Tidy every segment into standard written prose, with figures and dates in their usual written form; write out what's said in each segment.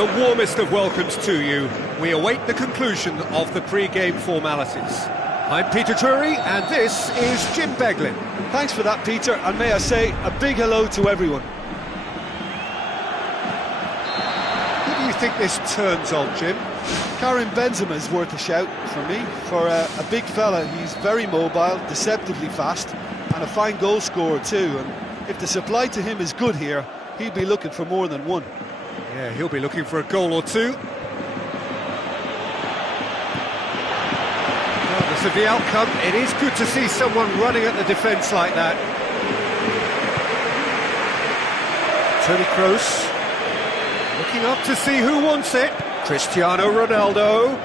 The warmest of welcomes to you. We await the conclusion of the pre-game formalities. I'm Peter Drury, and this is Jim Beglin. Thanks for that, Peter, and may I say a big hello to everyone. Who do you think this turns on, Jim? Karim Benzema's worth a shout for me. For a big fella, he's very mobile, deceptively fast, and a fine goal scorer too. And if the supply to him is good here, he'll be looking for more than one. Yeah, he'll be looking for a goal or two. Regardless of the outcome, it is good to see someone running at the defence like that. Toni Kroos, looking up to see who wants it. Cristiano Ronaldo.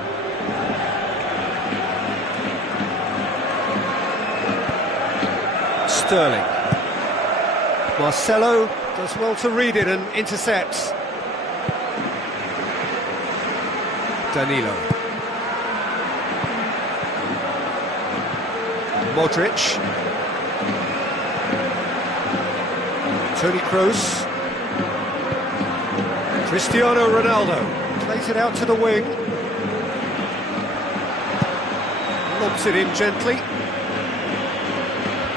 Sterling. Marcelo does well to read it and intercepts. Danilo. Modric. Toni Kroos. Cristiano Ronaldo plays it out to the wing. Lobs it in gently.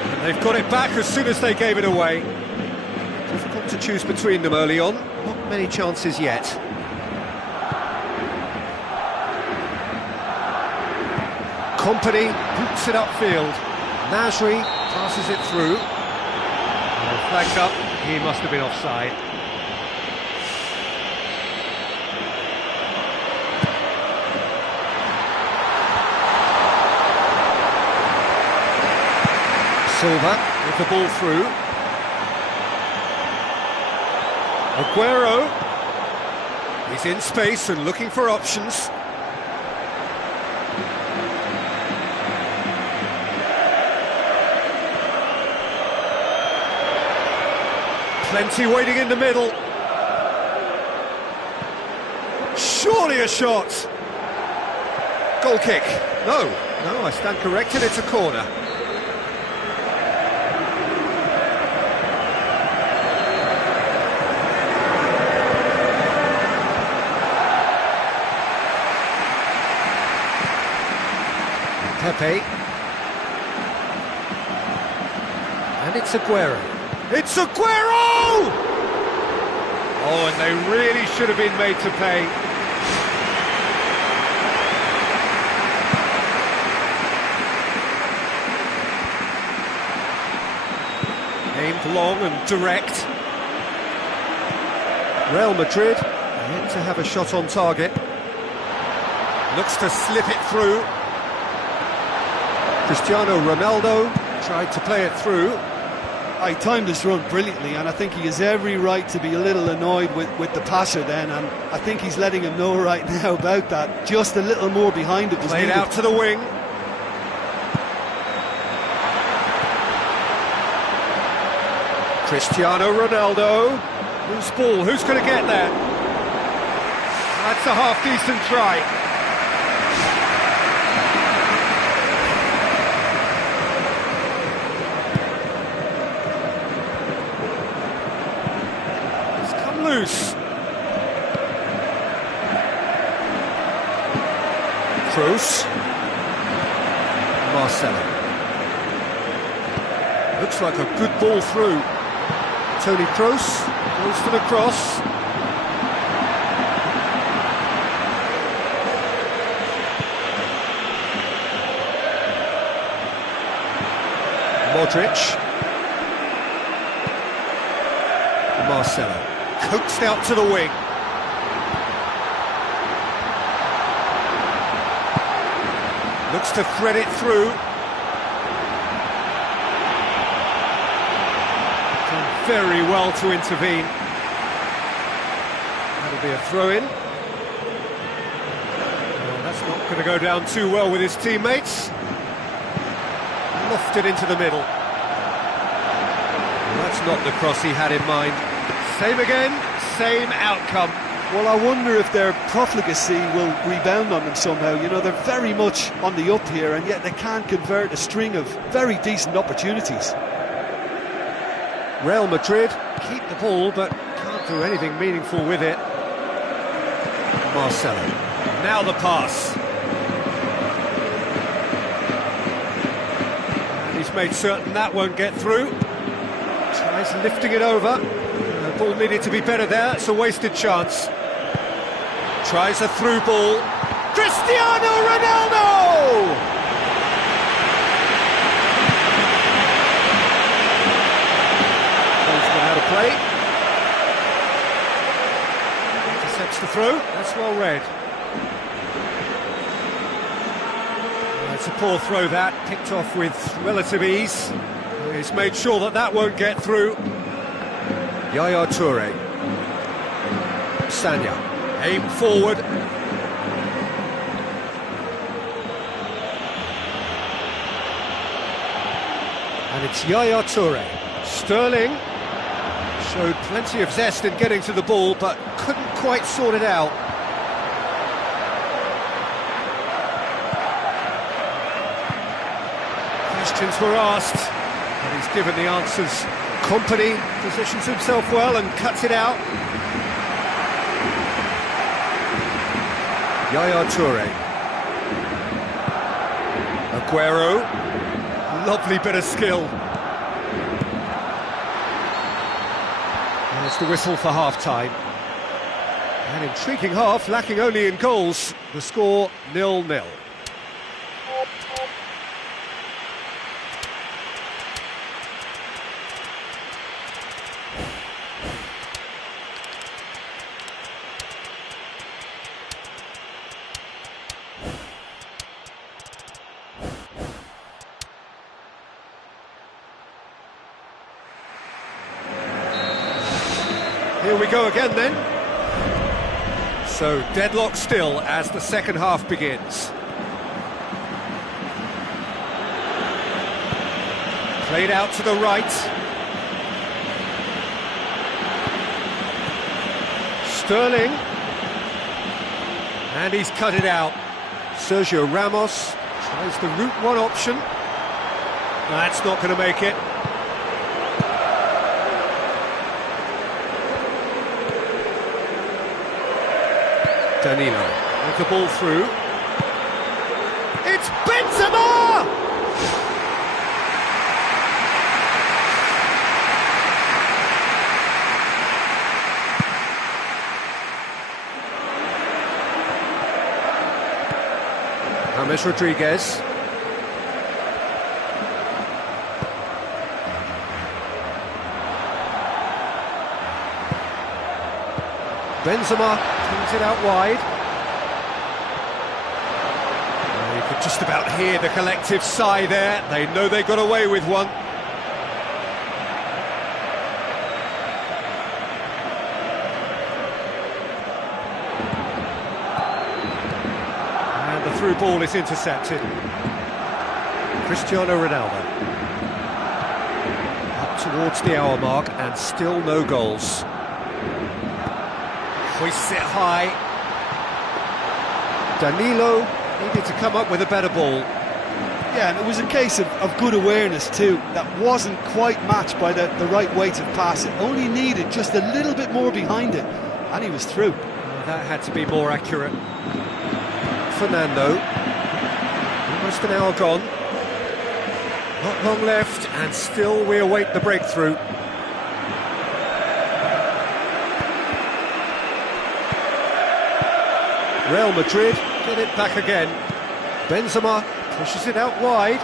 And they've got it back as soon as they gave it away. Difficult to choose between them early on. Not many chances yet. Company boots it upfield. Nasri passes it through. Flags up, he must have been offside. Silva with the ball through. Aguero. He's in space and looking for options. Plenty waiting in the middle. Surely a shot. Goal kick. No, I stand corrected, it's a corner. Pepe. And it's Aguero. It's Aguero! Oh, and they really should have been made to pay. Aimed long and direct. Real Madrid yet to have a shot on target. Looks to slip it through. Cristiano Ronaldo tried to play it through. He timed his run brilliantly, and I think he has every right to be a little annoyed with the passer then, and I think he's letting him know right now about that. Just a little more behind it was played needed. Out to the wing. Cristiano Ronaldo. Loose ball, who's going to get there? That's a half-decent try. Loose. Kroos. Marcelo. Looks like a good ball through. Toni Kroos goes for the cross. Modric. Marcelo. Coaxed out to the wing. Looks to thread it through. Done very well to intervene. That'll be a throw-in. Well, that's not going to go down too well with his teammates. Lofted into the middle. Well, that's not the cross he had in mind. Same again, same outcome. Well, I wonder if their profligacy will rebound on them somehow. You know, they're very much on the up here, and yet they can't convert a string of very decent opportunities. Real Madrid keep the ball, but can't do anything meaningful with it. Marcelo. Now the pass. And he's made certain that won't get through. Tries lifting it over. The ball needed to be better there. It's a wasted chance. Tries a through ball. Cristiano Ronaldo! Ball's gone out of play. Intercepts the throw. That's well read. It's a poor throw that, picked off with relative ease. He's made sure that that won't get through. Yaya Toure. Sanya. Aim forward. And it's Yaya Toure. Sterling showed plenty of zest in getting to the ball, but couldn't quite sort it out. Questions were asked, and he's given the answers. Company positions himself well and cuts it out. Yaya Toure. Aguero. Lovely bit of skill. There's the whistle for half-time. An intriguing half, lacking only in goals. The score 0-0. Here we go again then. So deadlock still as the second half begins. Played out to the right. Sterling. And he's cut it out. Sergio Ramos tries the route one option. That's not going to make it. Danilo with the ball through. It's Benzema! James Rodriguez. Benzema brings it out wide. You could just about hear the collective sigh there. They know they got away with one. And the through ball is intercepted. Cristiano Ronaldo. Up towards the hour mark and still no goals. Hoists it high. Danilo needed to come up with a better ball. Yeah, and it was a case of good awareness too. That wasn't quite matched by the right weight of pass. It only needed just a little bit more behind it, and he was through. That had to be more accurate. Fernando. Almost an hour gone. Not long left, and still we await the breakthrough. Real Madrid get it back again. Benzema pushes it out wide.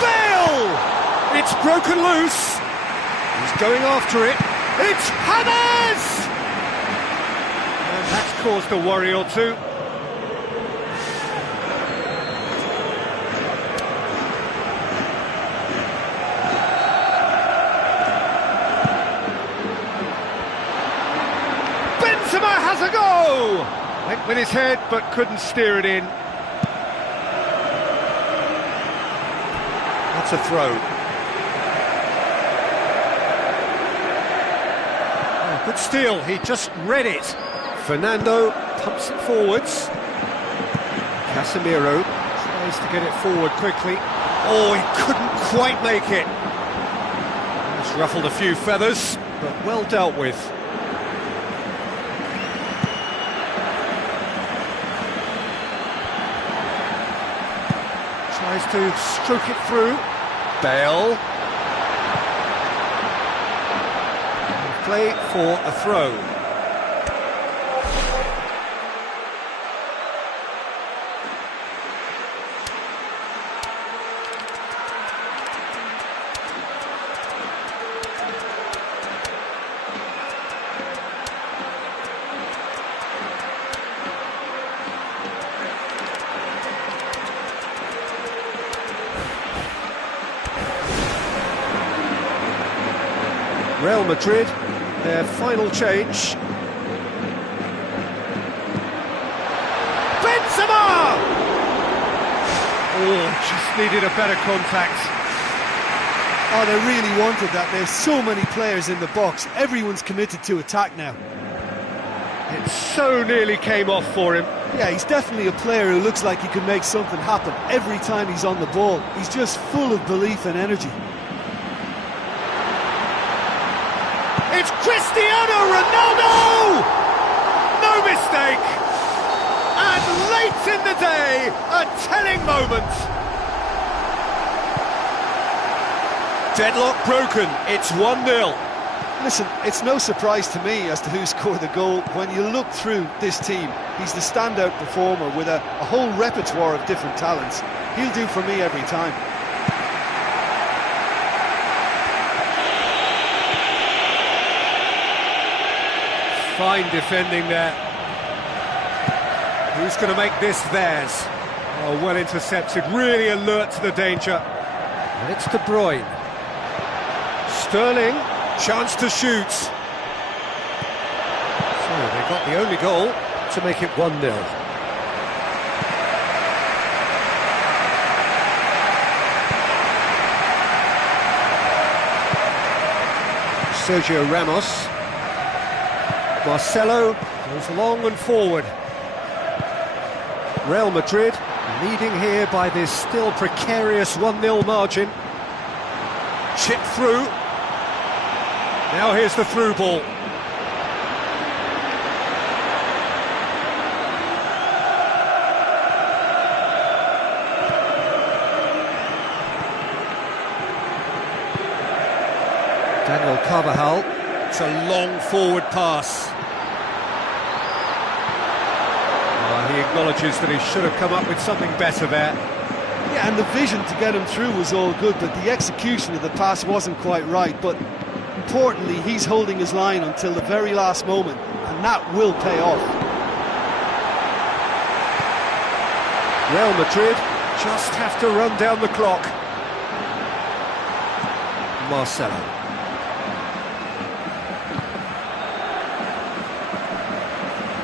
Bale! It's broken loose. He's going after it. It's James! And that's caused a worry or two. Benzema has a go! Went with his head, but couldn't steer it in. That's a throw. Oh, good steal, he just read it. Fernando pumps it forwards. Casemiro tries to get it forward quickly. Oh, he couldn't quite make it. It's ruffled a few feathers, but well dealt with. Tries to stroke it through. Bale. Play for a throw. Real Madrid, their final change. Benzema! Oh, just needed a better contact. Oh, they really wanted that. There's so many players in the box. Everyone's committed to attack now. It so nearly came off for him. Yeah, he's definitely a player who looks like he can make something happen every time he's on the ball. He's just full of belief and energy. It's Cristiano Ronaldo! No mistake! And late in the day, a telling moment. Deadlock broken, it's 1-0. Listen, it's no surprise to me as to who scored the goal. When you look through this team, he's the standout performer with a whole repertoire of different talents. He'll do for me every time. Fine defending there. Who's going to make this theirs? Oh, well intercepted, really alert to the danger. And it's De Bruyne. Sterling, chance to shoot. So they got the only goal to make it 1-0. Sergio Ramos. Marcelo goes long and forward. Real Madrid leading here by this still precarious 1-0 margin. Chip through. Now here's the through ball. Daniel Carvajal. It's a long forward pass. He acknowledges that he should have come up with something better there. Yeah, and the vision to get him through was all good, but the execution of the pass wasn't quite right. But importantly, he's holding his line until the very last moment, and that will pay off. Real Madrid just have to run down the clock. Marcelo.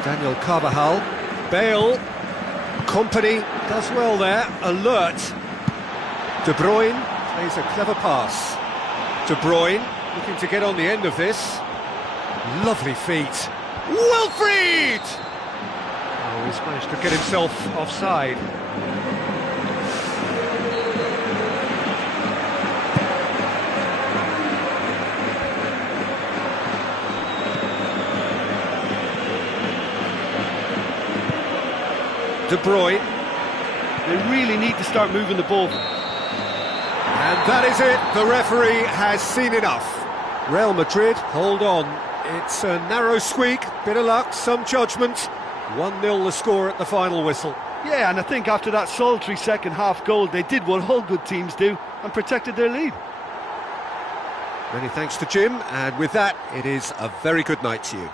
Daniel Carvajal. Bale. Company does well there. Alert. De Bruyne plays a clever pass. De Bruyne looking to get on the end of this. Lovely feet. Wilfried! Oh, he's managed to get himself offside. De Bruyne. They really need to start moving the ball. And that is it. The referee has seen enough. Real Madrid, hold on. It's a narrow squeak, bit of luck, some judgment. 1-0 the score at the final whistle. Yeah, and I think after that solitary second-half goal, they did what all good teams do and protected their lead. Many thanks to Jim, and with that, it is a very good night to you.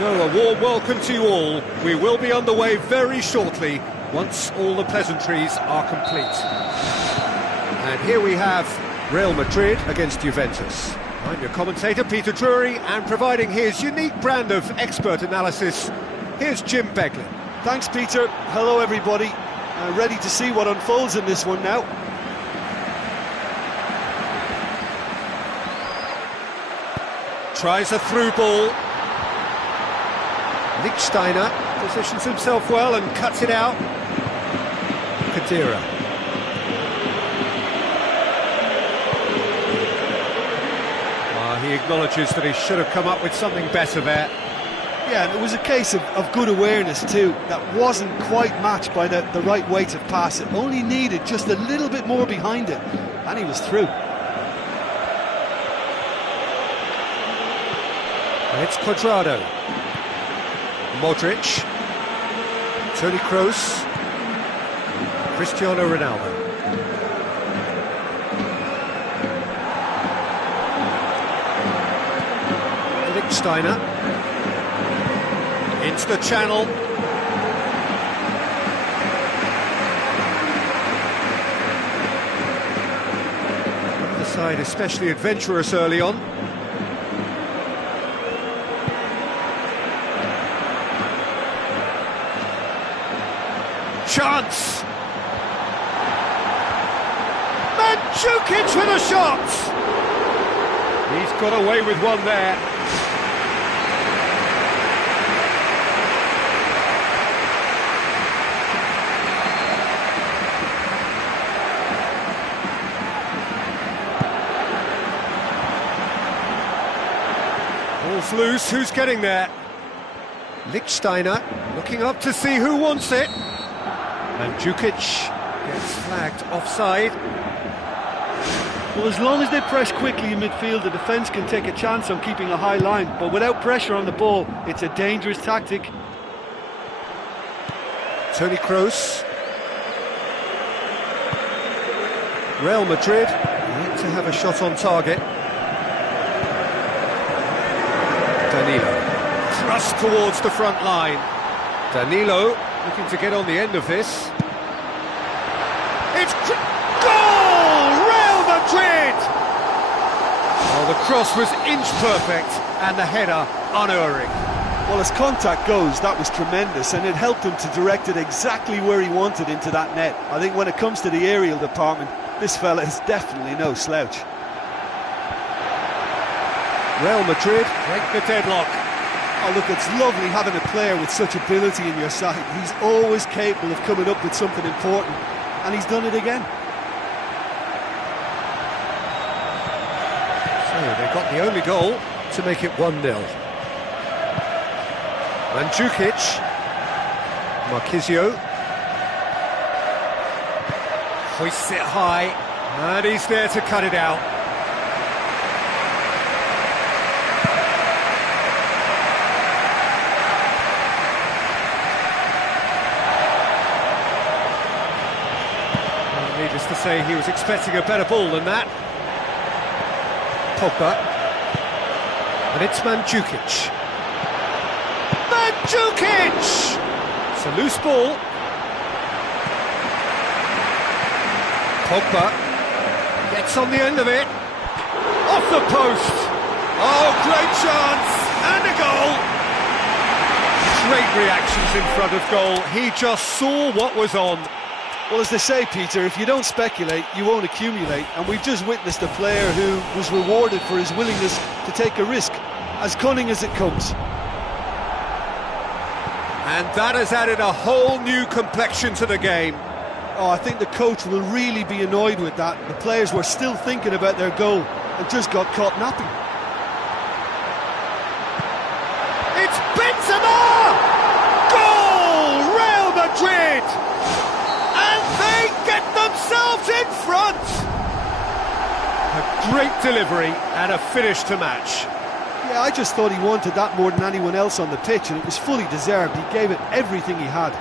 So, a warm welcome to you all. We will be underway very shortly, once all the pleasantries are complete. And here we have Real Madrid against Juventus. I'm your commentator, Peter Drury, and providing his unique brand of expert analysis, here's Jim Beglin. Thanks, Peter. Hello, everybody. Ready to see what unfolds in this one now. Tries a through ball. Lichtsteiner positions himself well and cuts it out. Kadira. He acknowledges that he should have come up with something better there. Yeah, and it was a case of good awareness too. That wasn't quite matched by the right weight of pass. It only needed just a little bit more behind it, and he was through. And it's Cuadrado. Modric, Toni Kroos, Cristiano Ronaldo. Lichtsteiner into the channel. The side especially adventurous early on. Chance! Mandzukic with a shot! He's got away with one there. Ball's loose, who's getting there? Lichtsteiner looking up to see who wants it. Mandzukic gets flagged offside. Well, as long as they press quickly in midfield, the defence can take a chance on keeping a high line, but without pressure on the ball, it's a dangerous tactic. Toni Kroos. Real Madrid yet to have a shot on target. Danilo. Thrust towards the front line. Danilo looking to get on the end of this. It's goal! Real Madrid! Oh, the cross was inch perfect and the header unerring. Well, as contact goes, that was tremendous, and it helped him to direct it exactly where he wanted into that net. I think when it comes to the aerial department, this fella is definitely no slouch. Real Madrid break the deadlock. Oh, look, it's lovely having a player with such ability in your side. He's always capable of coming up with something important, and he's done it again. So they got the only goal to make it 1-0. Mandzukic, Marquisio, hoists it high, and he's there to cut it out. Needless to say, he was expecting a better ball than that. Pogba. And it's Mandzukic. Mandzukic! It's a loose ball. Pogba gets on the end of it. Off the post. Oh, great chance. And a goal. Great reactions in front of goal. He just saw what was on. Well, as they say, Peter, if you don't speculate, you won't accumulate. And we've just witnessed a player who was rewarded for his willingness to take a risk, as cunning as it comes. And that has added a whole new complexion to the game. Oh, I think the coach will really be annoyed with that. The players were still thinking about their goal and just got caught napping. It's Benzema! Goal! Real Madrid! And they get themselves in front! A great delivery and a finish to match. Yeah, I just thought he wanted that more than anyone else on the pitch, and it was fully deserved. He gave it everything he had.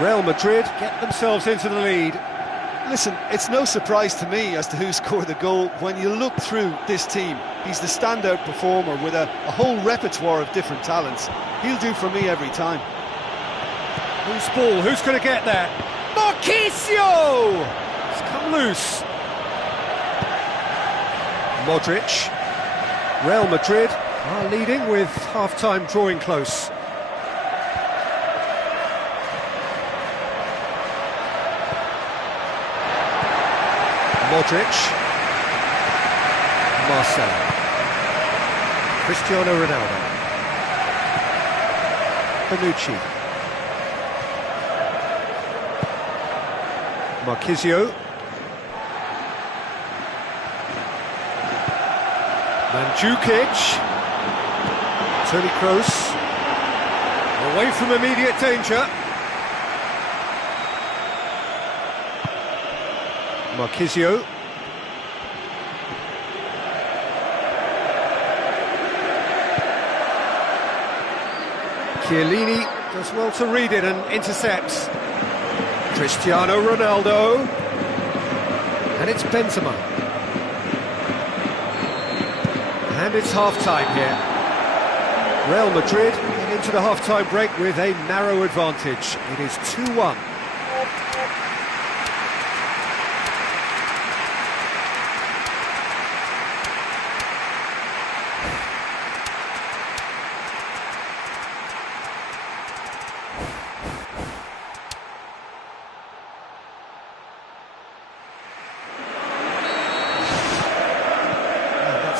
Real Madrid get themselves into the lead. Listen, it's no surprise to me as to who scored the goal. When you look through this team, he's the standout performer with a whole repertoire of different talents. He'll do for me every time. Who's ball? Who's going to get there? Marquisio! It's come loose. Modric. Real Madrid are leading with half-time drawing close. Modric, Marcelo, Cristiano Ronaldo, Bonucci, Marquisio, Mandzukic, Toni Kroos, away from immediate danger. Marquisio. Chiellini does well to read it and intercepts. Cristiano Ronaldo. And it's Benzema. And it's half-time here. Real Madrid get into the half-time break with a narrow advantage. It is 2-1.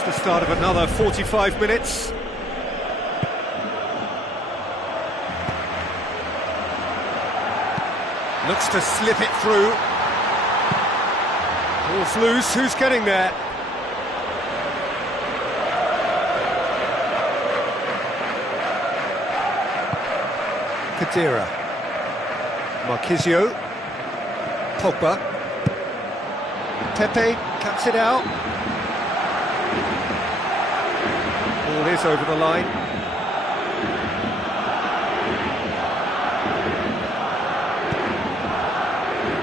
The start of another 45 minutes. Looks to slip it through. Ball's loose, who's getting there? Kadira. Marquisio. Pogba. Pepe cuts it out. Ball is over the line.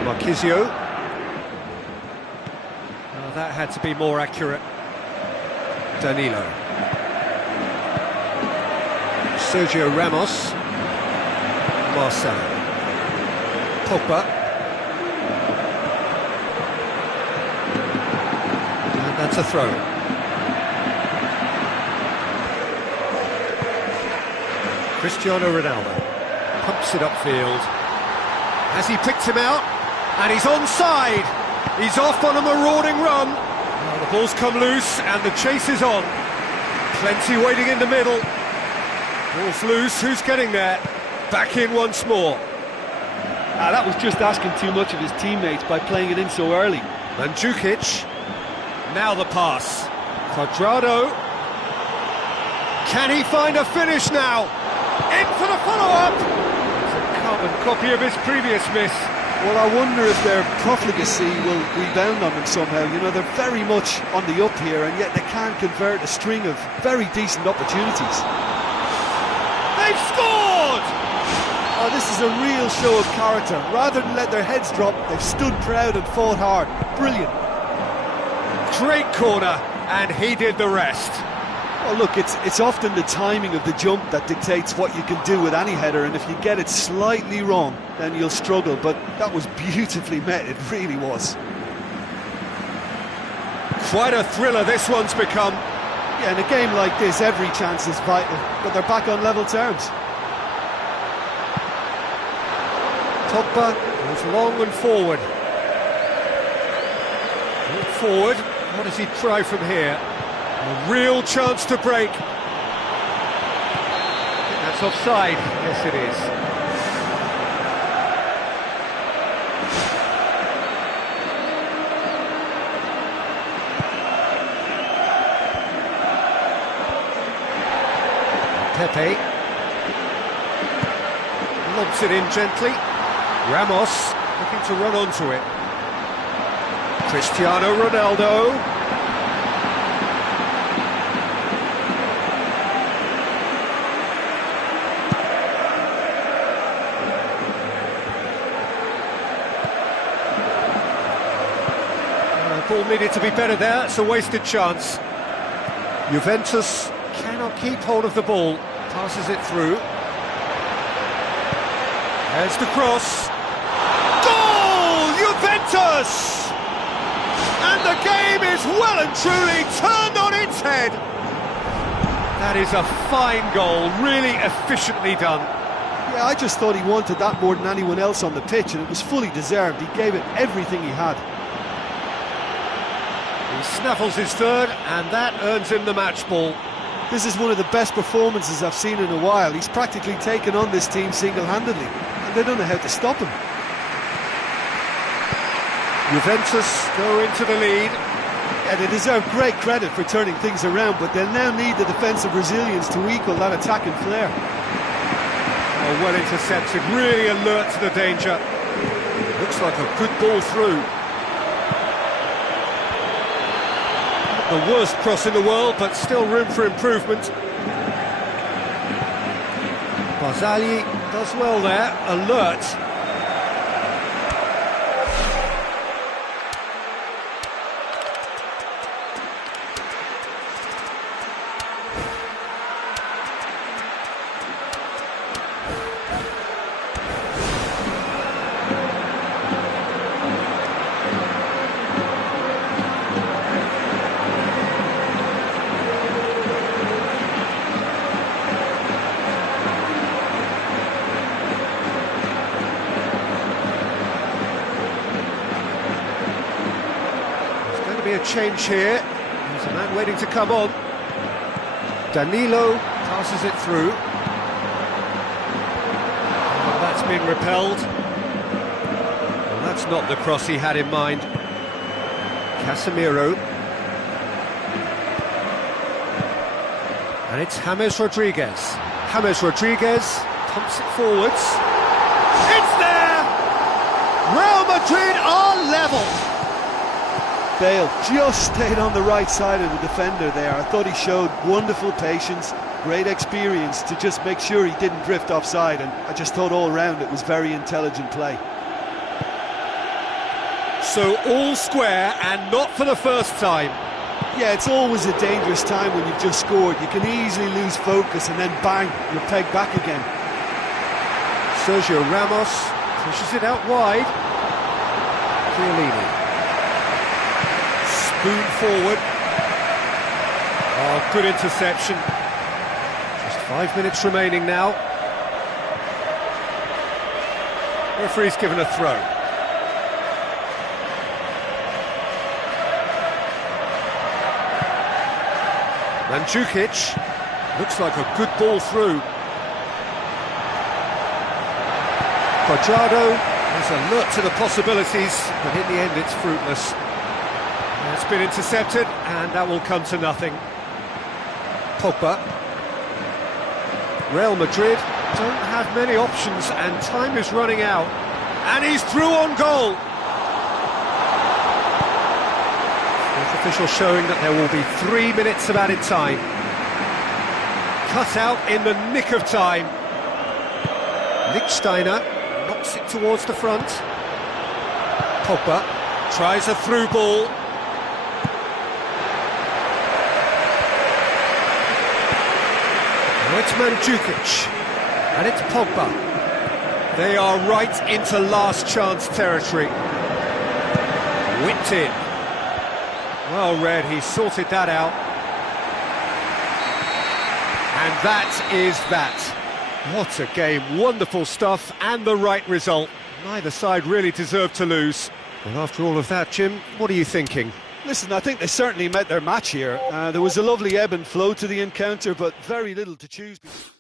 Marquisio. Oh, that had to be more accurate. Danilo. Sergio Ramos. Marcelo. Pogba. And that's a throw. Cristiano Ronaldo pumps it upfield. Has he picked him out? And he's onside. He's off on a marauding run. Oh, the ball's come loose and the chase is on. Plenty waiting in the middle. Ball's loose. Who's getting there? Back in once more. That was just asking too much of his teammates by playing it in so early. Mandzukic. Now the pass. Cuadrado. Can he find a finish now? In for the follow-up! It's a carbon copy of his previous miss. Well, I wonder if their profligacy will rebound on them somehow. You know, they're very much on the up here, and yet they can't convert a string of very decent opportunities. They've scored! Oh, this is a real show of character. Rather than let their heads drop, they've stood proud and fought hard. Brilliant. Great corner, and he did the rest. Well, look, it's often the timing of the jump that dictates what you can do with any header, and if you get it slightly wrong, then you'll struggle, but that was beautifully met, it really was. Quite a thriller this one's become. Yeah, in a game like this, every chance is vital, but they're back on level terms. Pogba goes long and forward. Forward, what does he try from here? A real chance to break. That's offside. Yes, it is. Pepe. Lobs it in gently. Ramos looking to run onto it. Cristiano Ronaldo. Ball needed to be better there, it's a wasted chance. Juventus cannot keep hold of the ball, passes it through. There's the cross. Goal! Juventus! And the game is well and truly turned on its head. That is a fine goal, really efficiently done. Yeah, I just thought he wanted that more than anyone else on the pitch, and it was fully deserved. He gave it everything he had. He snaffles his third, and that earns him the match ball. This is one of the best performances I've seen in a while. He's practically taken on this team single-handedly, and they don't know how to stop him. Juventus go into the lead. Yeah, they deserve great credit for turning things around, but they'll now need the defensive resilience to equal that attacking flair. Oh, well intercepted, really alert to the danger. Looks like a good ball through. Not the worst cross in the world, but still room for improvement. Barzagli does well there, alert. A change here. There's a man waiting to come on. Danilo passes it through. And that's been repelled. Well, that's not the cross he had in mind. Casemiro. And it's James Rodriguez. James Rodriguez pumps it forwards. It's there! Real Madrid are level. Bale just stayed on the right side of the defender there. I thought he showed wonderful patience, great experience to just make sure he didn't drift offside, and I just thought all round it was very intelligent play. So all square, and not for the first time. Yeah, it's always a dangerous time when you've just scored. You can easily lose focus and then bang, you're pegged back again. Sergio Ramos pushes it out wide. Chiellini. Spoon forward. Oh, good interception. Just 5 minutes remaining now. Referee's given a throw. Mandzukic. Looks like a good ball through. Cuadrado is alert to the possibilities, but in the end it's fruitless. It's been intercepted, and that will come to nothing. Pogba. Real Madrid don't have many options, and time is running out. And he's through on goal. Fourth official showing that there will be 3 minutes of added time. Cut out in the nick of time. Lichtsteiner knocks it towards the front. Pogba tries a through ball. It's Mandzukic, and it's Pogba. They are right into last chance territory. Whipped in. Well read, he sorted that out. And that is that. What a game, wonderful stuff, and the right result. Neither side really deserved to lose. Well, after all of that, Jim, what are you thinking? Listen, I think they certainly met their match here. There was a lovely ebb and flow to the encounter, but very little to choose between.